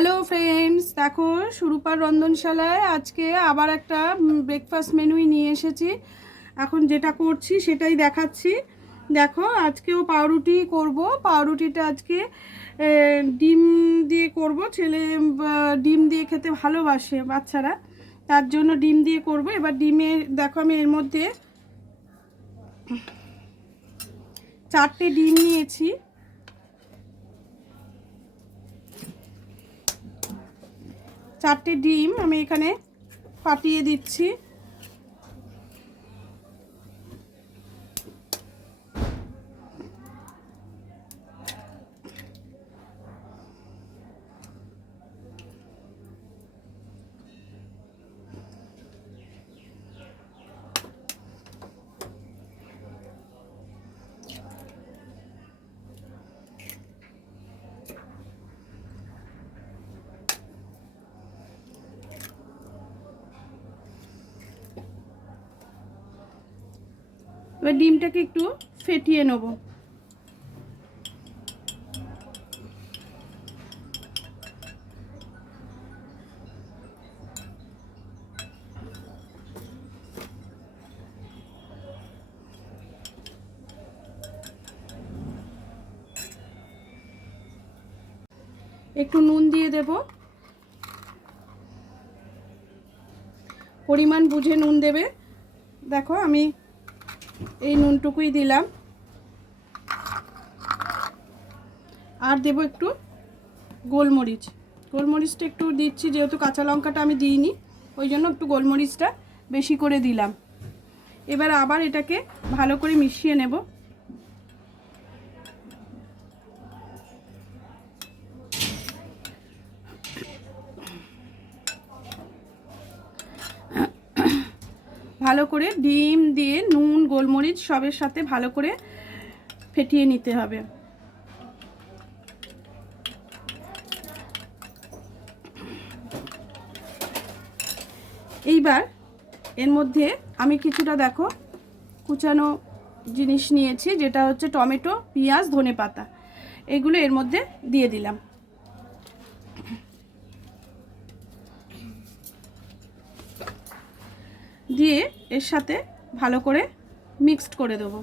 Hello friends, দেখো সুরূপার রন্ধনশালায় আজকে আবার একটা ব্রেকফাস্ট মেনুই নিয়ে এসেছি। এখন যেটা করছি সেটাই দেখাচ্ছি। দেখো, আজকেও পাউরুটি করব। পাউরুটিটা আজকে ডিম দিয়ে করব। ছেলে ডিম দিয়ে খেতে ভালোবাসে বাচ্চারা, তার জন্য ডিম দিয়ে করব। এবার ডিমের দেখো, আমি এর মধ্যে 4টে ডিম নিয়েছি। 4টে ডিম আমি এখানে ফাটিয়ে দিচ্ছি। এবার ডিমটাকে একটু ফেটিয়ে নেব। একটু নুন দিয়ে দেব, পরিমাণ বুঝে নুন দেবে। দেখো, আমি এই নুনটুকুই দিলাম। আর দেব একটু গোলমরিচ। গোলমরিচটা একটু দিচ্ছি, যেহেতু কাঁচা লঙ্কাটা আমি দিইনি, ওই জন্য একটু গোলমরিচটা বেশি করে দিলাম। এবার আবার এটাকে ভালো করে মিশিয়ে নেব। ভালো করে ডিম দিয়ে নুন গোলমরিচ সবের সাথে ভালো করে ফেটিয়ে নিতে হবে। এইবার এর মধ্যে আমি কিছুটা দেখো কুচানো জিনিস নিয়েছি, যেটা হচ্ছে টমেটো, পেঁয়াজ, ধনেপাতা। এগুলো এর মধ্যে দিয়ে দিলাম। দিয়ে এর সাথে ভালো করে মিক্সড করে দেবো।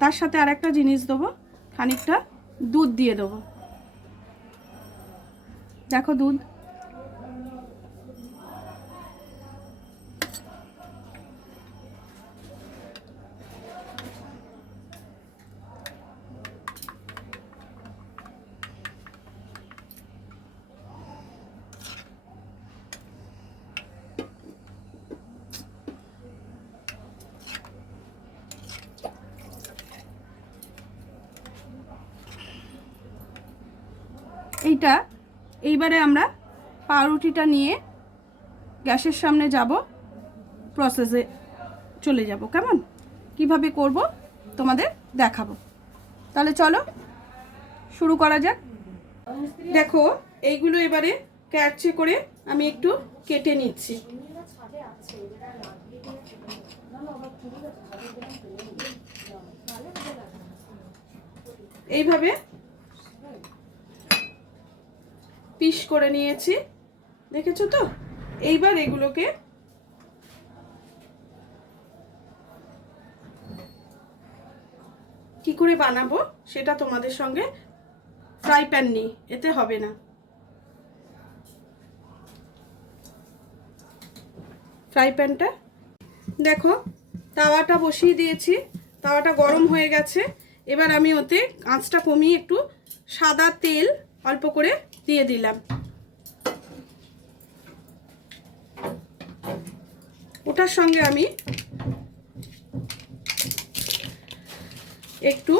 তার সাথে আর একটা জিনিস দেবো, খানিকটা দুধ দিয়ে দেবো। দেখো, দুধ। এইবারে আমরা পাউরুটিটা নিয়ে গ্যাসের সামনে যাব, প্রসেসে চলে যাব। কেমন কিভাবে করব তোমাদের দেখাবো। তাহলে চলো শুরু করা যাক। দেখো, এইগুলো এবারে ক্যাটচে করে আমি একটু কেটে নিচ্ছি। এইভাবে পিস করে নিয়েছি, দেখেছো তো। এইবার এগুলোকে কি করে বানাবো সেটা তোমাদের সঙ্গে, ফ্রাই প্যান নেই, এতে হবে না। ফ্রাই প্যানটা দেখো, তাওয়াটা বসিয়ে দিয়েছি। তাওয়াটা গরম হয়ে গেছে। এবার আমি ওতে আঁচটা কমিয়ে একটু সাদা তেল অল্প করে দিয়ে দিলাম। ওটার সঙ্গে আমি একটু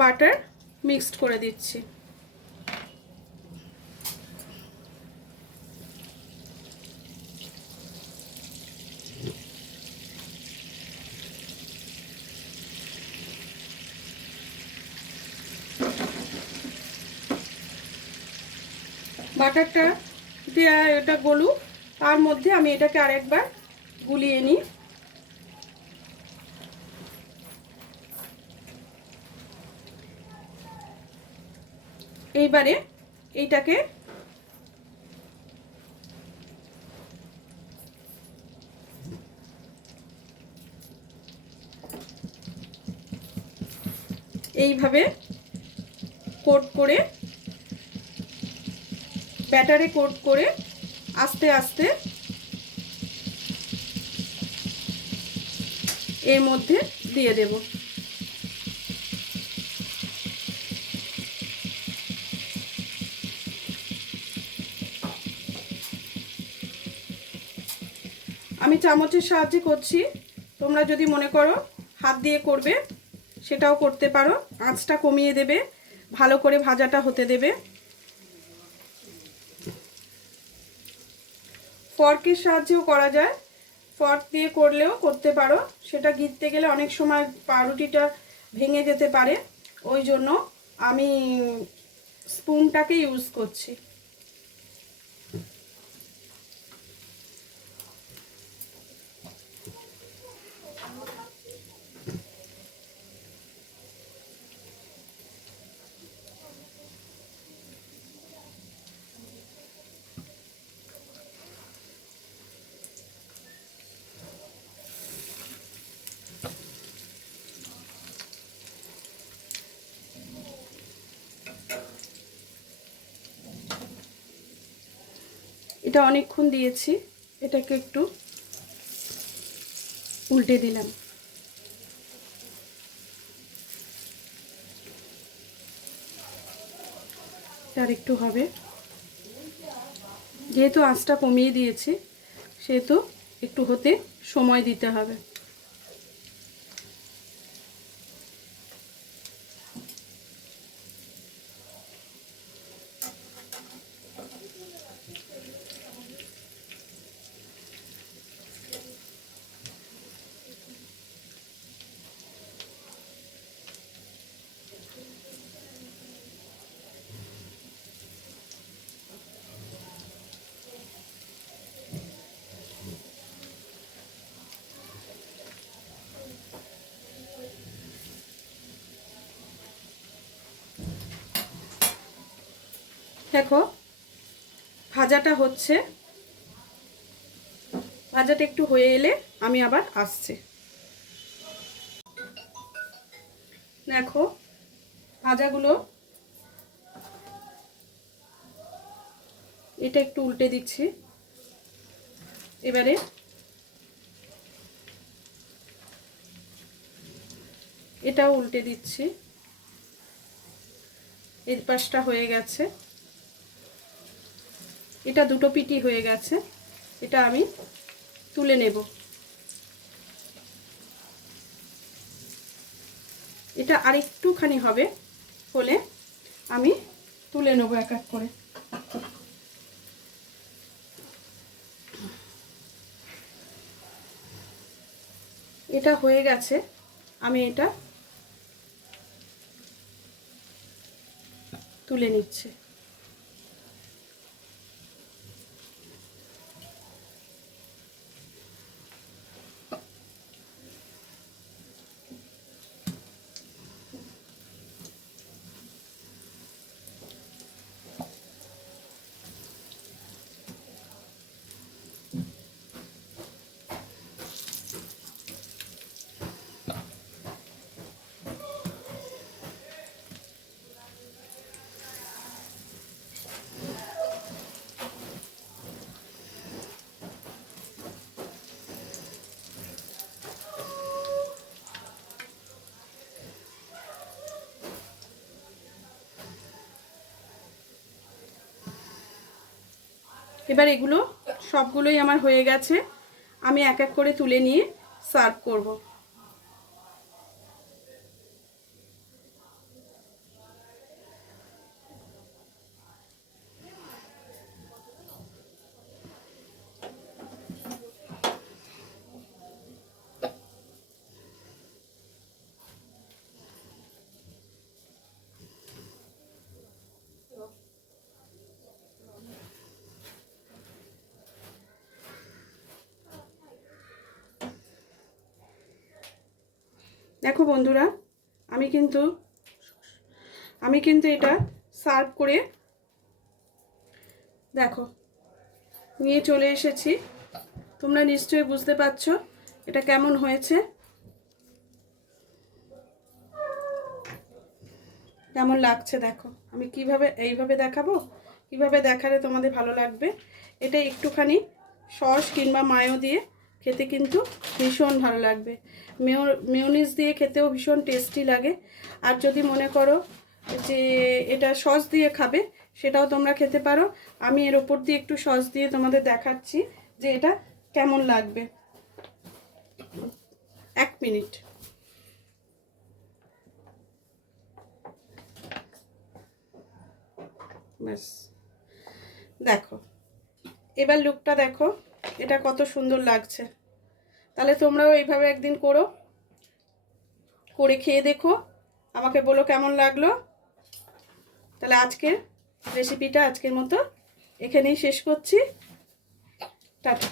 বাটার মিক্সড করে দিচ্ছি। বাটারটা দিয়ে এটা গলুক, তার মধ্যে আমি এটাকে আরেকবার গুলিয়ে নিই। এইবারে এইটাকে এইভাবে কোট করে, ব্যাটারে কোট করে আস্তে আস্তে এর মধ্যে দিয়ে দেব। আমি চামচের সাহায্যে করছি, তোমরা যদি মনে করো হাত দিয়ে করবে সেটাও করতে পারো। আঁচটা কমিয়ে দেবে, ভালো করে ভাজাটা হতে দেবে। ফর্কের সাহায্যেও করা যায়, ফর্ক দিয়ে করলেও করতে পারো। সেটা গিলতে গেলে অনেক সময় পাউরুটিটা ভেঙে যেতে পারে, ওই জন্য আমি স্পুনটাকে ইউজ করছি। এটা অনেকক্ষণ দিয়েছি, এটাকে একটু উল্টে দিলাম। আর একটু হবে, যেহেতু আঁচটা কমিয়ে দিয়েছি সেহেতু একটু হতে সময় দিতে হবে। দেখো ভাজাটা হচ্ছে, ভাজাটা একটু হয়ে এলে আমি আবার আসছি। দেখো ভাজাগুলো, এটা একটু উল্টে দিচ্ছি। এবারে এটাও উল্টে দিচ্ছি। এর পাশটা হয়ে গেছে, এটা দুটো পিটি হয়ে গেছে, এটা আমি তুলে নেব। এটা আরেকটুখানি হবে, হলে আমি তুলে নেব এক এক করে। এটা হয়ে গেছে, আমি এটা তুলে নিচ্ছি। এবার এগুলো সবগুলোই আমার হয়ে গেছে, আমি এক এক করে তুলে নিয়ে সার্ভ করব। দেখো বন্ধুরা, আমি কিন্তু এটা সার্ভ করে দেখো নিয়ে চলে এসেছি, তোমরা নিশ্চয়ই বুঝতে পারছো এটা কেমন হয়েছে, কেমন লাগছে দেখো। আমি কিভাবে এইভাবে দেখাবো, কিভাবে দেখালে তোমাদের ভালো লাগবে। এটা একটুখানি সস কিংবা মায়ো দিয়ে খেতে কিন্তু ভীষণ ভালো লাগবে, মেয়োনিজ দিয়ে খেতেও ভীষণ টেস্টি লাগে। আর যদি মনে করো যে এটা সস দিয়ে খাবে সেটাও তোমরা খেতে পারো। আমি এর ওপর দিয়ে একটু সস দিয়ে তোমাদের দেখাচ্ছি যে এটা কেমন লাগবে। 1 মিনিট। ব্যাস দেখো, এবার লুকটা দেখো, এটা কত সুন্দর লাগছে। তাহলে তোমরাও এইভাবে একদিন করে খেয়ে দেখো, আমাকে বলো কেমন লাগলো। তাহলে আজকের রেসিপিটা আজকের মতো এখানেই শেষ করছি। টাটা।